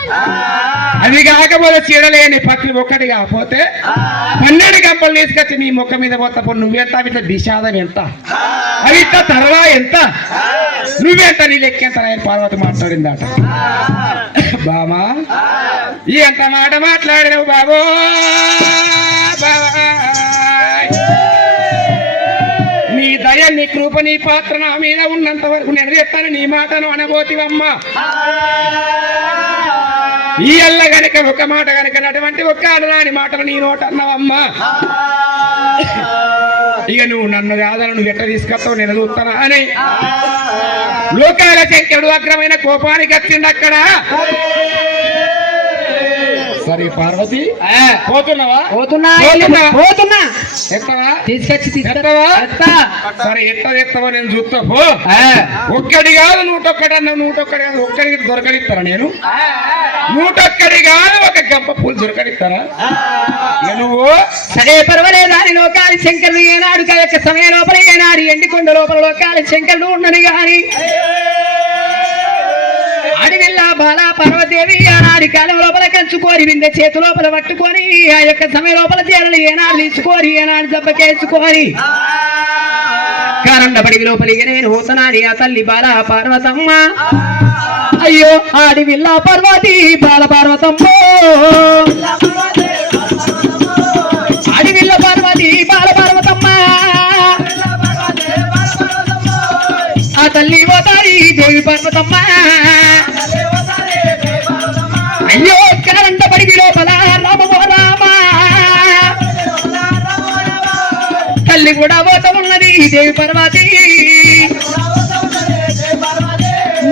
అది కాకపోతే చీడలేని పత్రి ఒక్కటి కాకపోతే 12 గంపలు తీసుకొచ్చి నీ ముఖం మీద పోతావు. నువ్వెంత అవి దిశాదం ఎంత, అవి ఇంత తర్వా ఎంత, నువ్వెంత, నీ లెక్కెంత నేను పార్వతి మాట్లాడిందట. బామా ఎంత మాట మాట్లాడినవు బాబో బాబా. నీ దయ, నీ కృప, నీ పాత్ర నా మీద ఉన్నంత వరకు నేను చెప్తాను నీ మాటను అనబోతివమ్మా. ఈ అల్ల గనక ఒక మాట గనక అటువంటి ఒక్క అనరాని మాటలు నీ నోట అన్నవమ్మా. ఇక నువ్వు నన్ను కాదని నువ్వు ఎట్లా తీసుకొస్తావు నేను చూస్తానా అని లోకాల శంకరుడు అగ్రమైన కోపానికి వచ్చిండు అక్కడ. సరే పార్వతి, పోతున్నావా? పోతున్నా. ఎత్తవా? తీసుకొచ్చి ఎత్తవా? సరే ఎత్తవా నేను చూస్తా. పో. ఒక్కడి కాదు 101 అన్నావు. 101 కాదు, ఒక్కడికి దొరకడిస్తారా నేను? 101 కాదు, ఒక గంప పూలు దొరకడిస్తారా నువ్వు? సరే పర్వాలేదా అని లోకాలి శంకరుడు ఏనాడు యొక్క సమయం లోపల ఏనాడు ఎండికొండ లోపల లోకాలి శంకరుడు ఉన్నది గాని అడివిల్లా బాలా పార్వదేవి ఆనాడి కాలం లోపల కంచుకోరి వింద చేతు లోపల పట్టుకొని ఆ యొక్క సమయం లోపల చీరలు ఏనాడు తీసుకోరి ఏనాడు దెబ్బకేసుకొని కారండ బడివి లోపలికి నేను పోతున్నాని ఆ తల్లి బాల పార్వతమ్మ. అయ్యో అడివిల్లా పార్వతి బాల పార్వతమ్మ, అడివిల్ల పార్వతి బాల పార్వతమ్మ, ఆ తల్లి పోతాయి దేవి పార్వతమ్మ. అయ్యో కారండ బడివి లోపల రామో రామ, తల్లి కూడా పోత ఉన్నది దేవి పార్వతి.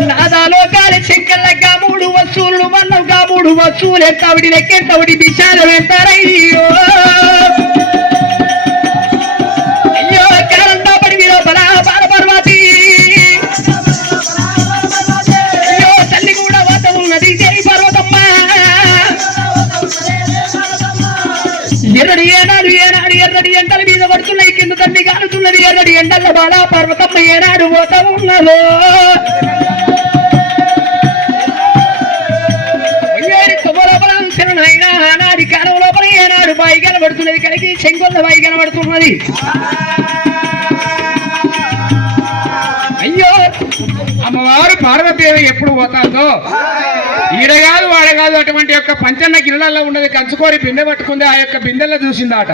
నాదాలోకాల శంకర్లగా 3 వస్తువులు వన్నవుగా 3 వస్తువులు ఎంతవిడి లెక్కెంతవిడి విశాలం ఎంతారయ్యో. అయ్యో కారండ బడివి లోపల బాల పార్వతి, అయ్యో తల్లి కూడా పోత ఉన్నది దేవి పార్వతమ్మ. ఎర్రడి ఏనాడు ఎర్రడి ఎండల మీద పడుతున్నాయి, కింద తల్లి కాలుతున్నది ఎర్రడి ఎండల బాల పార్వతమ్మ ఏనాడు పోతా ఉన్నదో. ఆనాడి కాలం లోపల ఏనాడు బాయి కనబడుతున్నది, కలిగి చెంగొల్ల బాయి కనబడుతున్నది. అయ్యో అమ్మవారు పార్వతీదేవి ఎప్పుడు పోతాదో ఈడగాదు వాడగాదు అటువంటి యొక్క పంచన్న గిన్నెలలో ఉన్నది కంచుకోరి బిందె పట్టుకుంది. ఆ యొక్క బిందెల్లో చూసిందాట.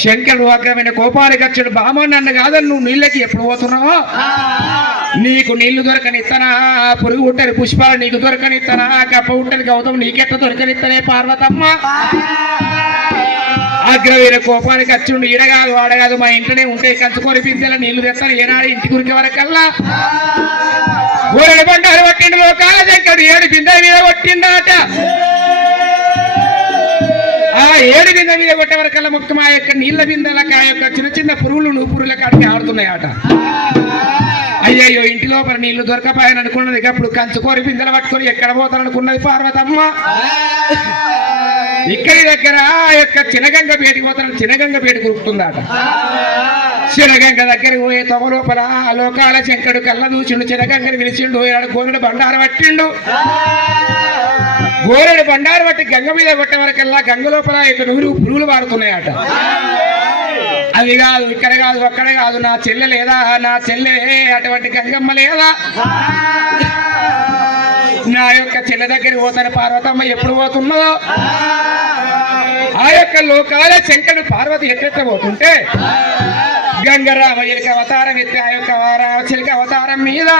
శంకరుడు అగ్రమైన కోపానికి వచ్చాడు. బామ్మ నన్ను కాదని నువ్వు నీళ్ళకి ఎప్పుడు పోతున్నావో, నీకు నీళ్లు దొరకనిస్తానా, పురుగు ఉట్టని పుష్పాలు నీకు దొరకనిస్తానా, కప్ప ఉట్టని గౌతమ్ నీకెట్ట దొరకనిస్తానే పార్వతమ్మ. అగ్రవీర కోపానికి వచ్చిండు. ఈడగాదు వాడగాదు మా ఇంట్లోనే ఉంటాయి కంచుకొని పిందెల నీళ్లు తెస్తారు. ఏనాడు ఇంటి గురికి వరకల్లా ఊరడి బండారు పట్టిండు. లోకాల శంకరుడు 7 బిందెల మీద కొట్టిండాట. ఆ 7 బిందె మీద కొట్టే వరకల్లా ముఖ్యం ఆ యొక్క నీళ్ల బిందెలకు ఆ యొక్క చిన్న చిన్న పురుగులు నూపురుల కాడికి ఆడుతున్నాయట. అయ్యయ్యో ఇంటి లోపల నీళ్లు దొరకపోయాను అనుకున్నది. అప్పుడు కంచుకోరి బిందెలు పట్టుకొని ఎక్కడ పోతారనుకున్నది పార్వతమ్మ. ఇక్కడి దగ్గర ఆ యొక్క చినగంగ పేటికి పోతాను. చినగంగ పేటి కురుకుతుందట. చినగంగ దగ్గరికి పోయే తొమ లోపల లోకాల శంకరుడు కళ్ళ దూచిండు. చినగంగని పిలిచిండు. గోరుడు బండారు పట్టిండు. గోరెడు బండారు పట్టి గంగ మీద కొట్టే వరకల్లా గంగ లోపల ఇక పురుగులు పారుతున్నాయట. అది కాదు ఇక్కడ కాదు అక్కడ కాదు నా చెల్లె లేదా, నా చెల్లె అటువంటి గంగమ్మ లేదా, నా యొక్క చెల్లె దగ్గరికి పోతాను పార్వతమ్మ ఎప్పుడు పోతున్నదో. ఆ యొక్క లోకాల శంకరుడు పార్వతి ఎట్లెట్ట పోతుంటే గంగరామయ్యకి అవతారం ఎత్తి ఆ యొక్క చిలిక అవతారం మీద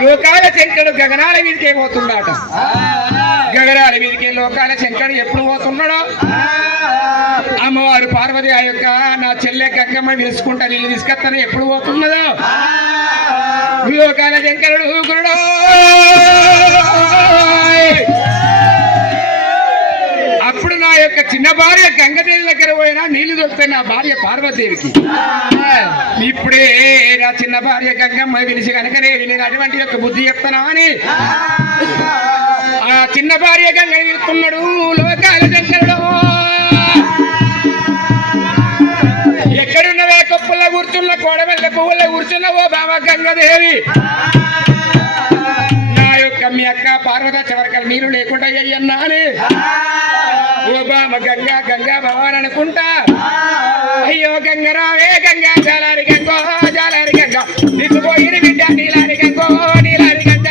లోకాల శంకరుడు గగనాల మీదకే పోతున్నాడు. గగనాల మీదకి లోకాల శంకరుడు ఎప్పుడు పోతున్నాడో అమ్మవారు పార్వతి ఆ యొక్క నా చెల్లె గంగమ్మ పిలుచుకుంటా నీళ్ళు తీసుకొస్తాను ఎప్పుడు పోతున్నదో లోకాల శంకరుడు గురుడో అప్పుడు నా యొక్క చిన్న భార్య గంగదేవి దగ్గర పోయినా నీళ్లు దొరుకుతాయి నా భార్య పార్వతీదేవికి. ఇప్పుడే నా చిన్న భార్య గంగమ్మ పిలిచి కనుకనే నేను అటువంటి యొక్క బుద్ధి చెప్తానా అని ఆ చిన్న భార్య గంగ వెళ్తున్నాడు. లోకాల శంకరుడు ఎక్కడున్నవే కొప్పుల్లో కూర్చున్న కోడవెళ్ళ పువ్వుల్లో కూర్చున్న ఓ బాబా గంగదేవి నా యొక్క మీ అక్క పార్వత చివరికల్ నీరు లేకుండా అయ్యన్నా అని ఓ బామ గంగా గంగా భవాన్ అనుకుంటా. అయ్యో గంగరావే గంగా జాలారి గంగో జాలారి గంగ దిక్కుపోయిన బిడ్డ నీలారి గంగో నీలారి గంగ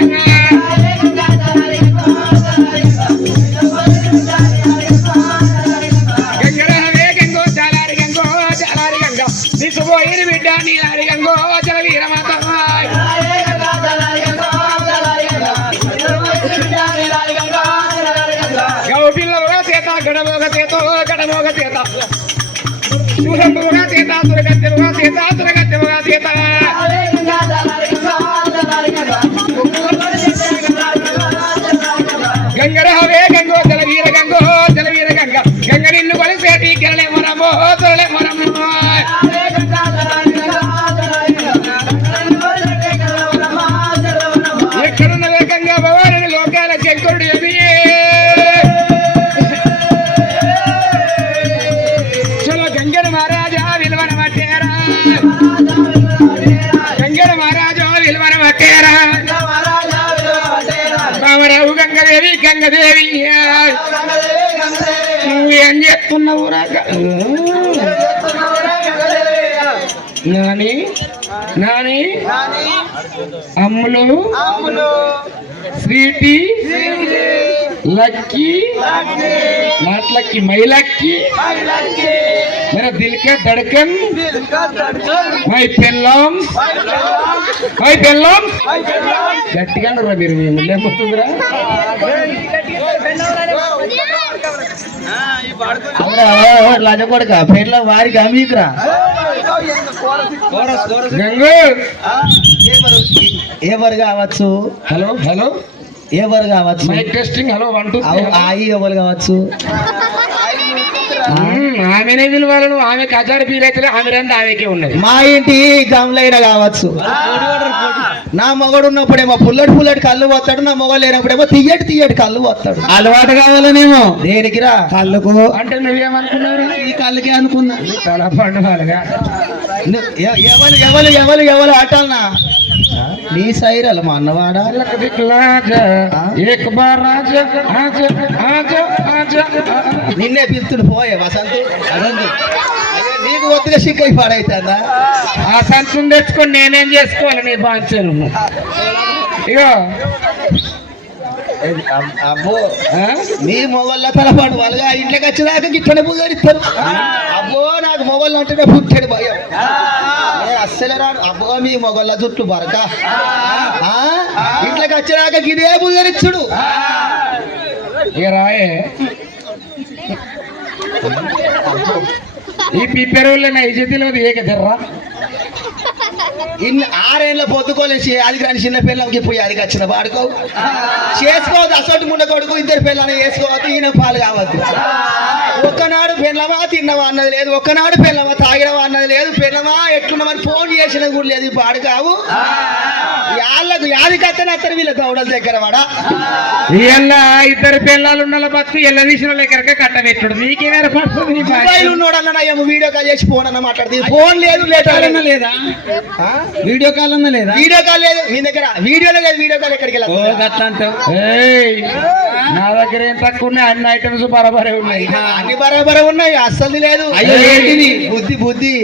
గంగరావే గంగో జాలారి గంగో జాలారి గంగ దిక్కుపోయిన బిడ్డ నీలారి గంగో జల వీరమాత గౌపిల్లగా చేత గడమోగ చేత గడమోగ చేత శూలంబుగా చేత దుర్గత్యముగా చేత దుర్గత్యముగా చేత గంగరహవే గంగో జలవీర గంగో జలవీర గంగ గంగ నిన్ను కొలిసేటి గిరలే మొరమో తొరలే మొరమో ఎక్కడున్నవే గంగా భవాని లోకాల శంకరుడు ఏమి చలో గంగర మహారాజా విలువన పట్టేరా గంగర మహారాజా విలువన పట్టేరా రామరావు గంగదేవి గంగదేవి నువ్వేం చెప్తున్నావు నాని నాని అమ్ములు స్వీటీ लक्की नाट लक्की मई लक्की मेरा दिल का धड़कन मई पेल्लम గట్టిగా మీరు లేకపోతుందిరా లజ కొడుక పేర్ల వారికి అమీకురా గంగు ఎవరు కావచ్చు. హలో హలో ఎవరు కావచ్చు. మైక్ టెస్టింగ్ హలో 1 2 ఆయి ఎవరు కావచ్చు. ఆమెనే పిలవాలను ఆమె కజారు ఫీల్ అయితే ఆమె రెండు ఆమెకే ఉన్నది. మా ఇంటి గమలైన కావచ్చు. నా మొగడు ఉన్నప్పుడేమో పుల్లటి కళ్ళు పోతాడు, నా మొగడు లేనప్పుడేమో తీయటి కళ్ళు పోతాడు. అలవాటు కావాలనేమో దేనికిరా కళ్ళకు అంటే నువ్వేమనుకున్నావు ఈ కళ్ళకే అనుకున్నా. తల పండుగలుగా ఎవరు ఆటాలనా నీ సైరల్ మా అన్నవాడా నిన్నే పిలుతుడు పోయే వసంతు అదంతు నీకు ఒత్తిగా సిక్కై పాడైతుందా. ఆ సంతుని తెచ్చుకొని నేనేం చేసుకోవాలి నీ బాంచను. ఇగో అబ్బో నీ మొగళ్ళ తలపాటు వాళ్ళగా ఇంట్లోకి వచ్చేదాకా గిట్టనే పూజారిస్తారు. అబ్బో నాకు మొగళ్ళు అంటేనే పుట్టాడు భయం. అస్సలే రాడు. అబ్బో మీ మొగళ్ళ జుట్టు బరక ఇంట్లోకి వచ్చేదాకా ఇదే పూజారిచ్చుడు. ఇక రాయే ఈ పిప్పెరువుల్లో నా ఇజ్జతిలో ఏక జర్రా ఇన్ని 6 ఏళ్ళ పొద్దుకోలేసి అది కానీ చిన్న పిల్లలకి పోయి అది వచ్చిన వాడుకో చేసుకోవద్దు. అసోటి ముండ కొడుకు 2 పిల్లలు వేసుకోవద్దు. ఈయన పాలు కావద్దు. ఒక్కనాడు పిల్లమా తిన్నవా అన్నది లేదు, ఒక్కనాడు పిల్లమా తాగినవా అన్నది లేదు, పిల్లమా ఎట్లున్నామని ఫోన్ చేసిన కూడా లేదు. పాడు కావు వాళ్ళకు యాది కత్తనత్తరు వీళ్ళ దౌడల దగ్గర వాడ. ఇలా 2 పిల్లలు ఉన్న బతుకు ఎల్ల తీసిన లెక్కరకే కట్టబెట్టుడు నీకేమైనా పడుతుంది. మొబైల్ ఉన్నోడు అన్న వీడియో కాల్ చేసి ఫోన్ అన్న మాట్లాడుతుంది. ఫోన్ లేదు లేటర్ లేదా వీడియో కాల్ అన్నా లేదా? వీడియో కాల్ లేదు మీ దగ్గర. వీడియోలో లేదు, వీడియో కాల్ ఎక్కడికి వెళ్ళాలి? నా దగ్గర ఏం తక్కువ ఉన్నాయి, అన్ని ఐటమ్స్ బరాబరే ఉన్నాయి. అన్ని బరాబరే ఉన్నాయి, అస్సలు లేదు. ఏంటిది? బుద్ధి బుద్ధి.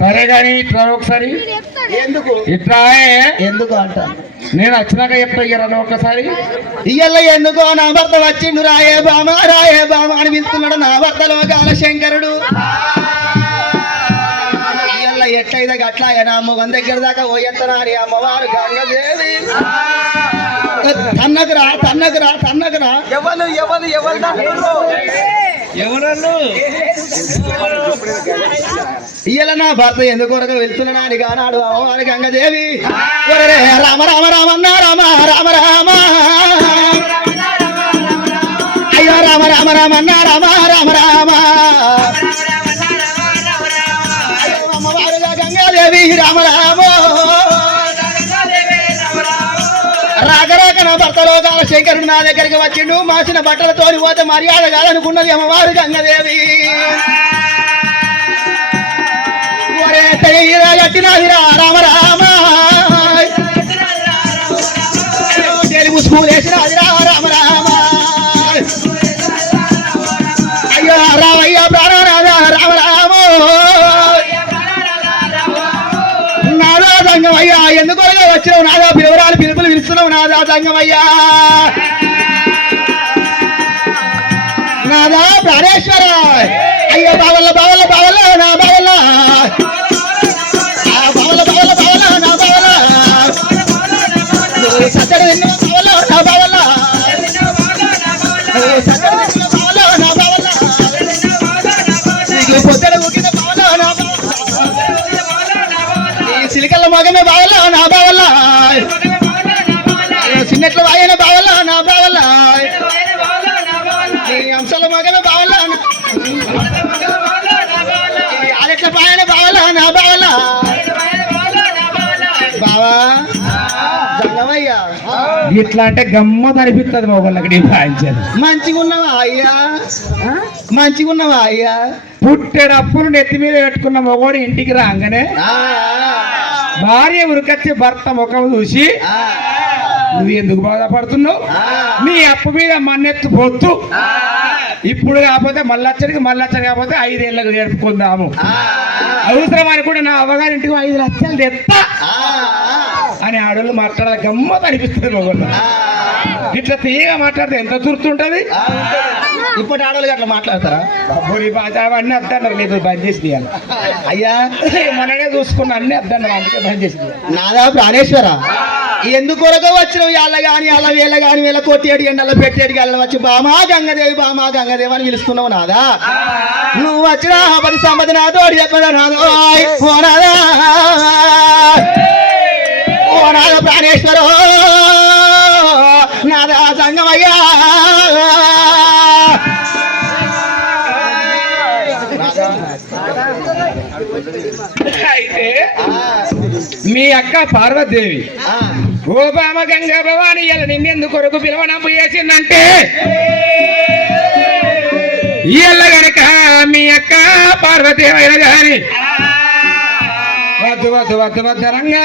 సరే గాని ఇట్లా ఒకసారి ఎందుకు ఇట్లా ఎందుకు అంట నేను వచ్చినాక చెప్తా ఇయ్యరా ఒకసారి. ఇయ్యల్ల ఎందుకో నా భర్త వచ్చిండు రాయే బామ అని పిలుస్తున్నాడు నా భర్త లోకాల శంకరుడు. ఇయ్యల్ల ఎట్లయితే గట్లా నా అమ్మ దగ్గర దాకా పోయేత్తనా అని అమ్మవారు గంగదేవి తన్నకురా ఎవరు ఇయ్యాల నా భర్త ఎందుకొరకు వెళ్తున్నాడు అని కానాడు అమ్మవారి గంగదేవి. రామ రామ రామన్న రామ రామ రామ అయ్యో రామ రామ రామన్న రామ రామ రామ అమ్మవారుగా గంగాదేవి రామ రామ రాక నా భర్తలో కాల శంకరుడు నా దగ్గరికి వచ్చిండు. మాసిన బట్టలతో పోతే మర్యాద కాదనుకున్నది అమ్మవారు గంగదేవి. గట్టినాదిరా రామ రామ తెలుగు స్కూల్ వేసినాదిరా రామ రామ అయ్యో రామయ్య ప్రాణనాథ రామ రామ నాదా సంగమయ్యా ఎందుకు వచ్చినావు నాదా పిలువరాలు పిలుపులు పిలుస్తున్నావు నాదా సంగమయ్యా నాదా ప్రాణేశ్వర అయ్యో బావల్ల బావల్ల బావల్ల నా బావల్ల సత్తడి తిన్న బావల్ల నా బావల్ల సత్తడి తిన్న బావల్ల నా బావల్ల పొద్దడు ఊకిన బావల్ల నా బావల్ల సిలికల్ల మగన బావల్ల నా బావల్ల చిన్నట్ల వాయన బావల్ల నా బావల్ల అంశాల మగన బావల్ల ఆలెట్ల పాయన బావల్ల నా బావల్ల బావా జంగమయ్యా ఇట్లా అంటే గమ్మత్ అనిపిస్తుంది మొగళ్ళకి భావించారు. మంచిగా ఉన్నావా అయ్యా పుట్టేటప్పుడు నెత్తి మీద పెట్టుకున్న మొగోడు ఇంటికి రాగానే భార్య ఉరికొచ్చి భర్త ముఖం చూసి నువ్వు ఎందుకు బాధపడుతున్నావు, నీ అప్పు మీద మన్నెత్తు పొత్తు, ఇప్పుడు కాకపోతే మళ్ళొచ్చడికి కాకపోతే 5 ఏళ్ళకు జరుపుకుందాము, అవసరం అని కూడా నా అవ్వగారి ఇంటికి 5 లక్షలు తెస్తా అని ఆడోళ్ళు మాట్లాడాలి. గమ్మత్ అనిపిస్తుంది మొగోళ్ళు. ఇట్లా తీయగా మాట్లాడితే ఎంత తుర్తుంటది. ఇప్పటి ఆడోళ్ళు అట్లా మాట్లాడతారా? అన్ని అద్దన్నారు, లేదు బంద్ చేసి తీయాలి అయ్యా. మననే చూసుకున్న అన్ని అద్దన్నారు, అందుకే బంద్ చేసి నాదా ప్రాణేశ్వర ఎందుకొరకో వచ్చినావు వాళ్ళ గాని అలా వీళ్ళ గాని వీళ్ళ కొట్టేడు ఎండలో పెట్టేడు గల్ల వచ్చి బామా గంగదేవి అని పిలుస్తున్నావు నాదా. నువ్వు వచ్చిన 10 సంపద నాతోడు చెప్పదా నాదో ఓ నాద ప్రాణేశ్వర నాదా సంగమయ్యా అయితే మీ అక్క పార్వతీదేవి ఓ బామ గంగా భవాని ఇలా నిన్నెందుకు కొరకు పిలవనంపు చేసిందంటే ఇళ్ళ గనక మీ అక్క పార్వతీ అయిన గాని వద్దు వద్దరంగా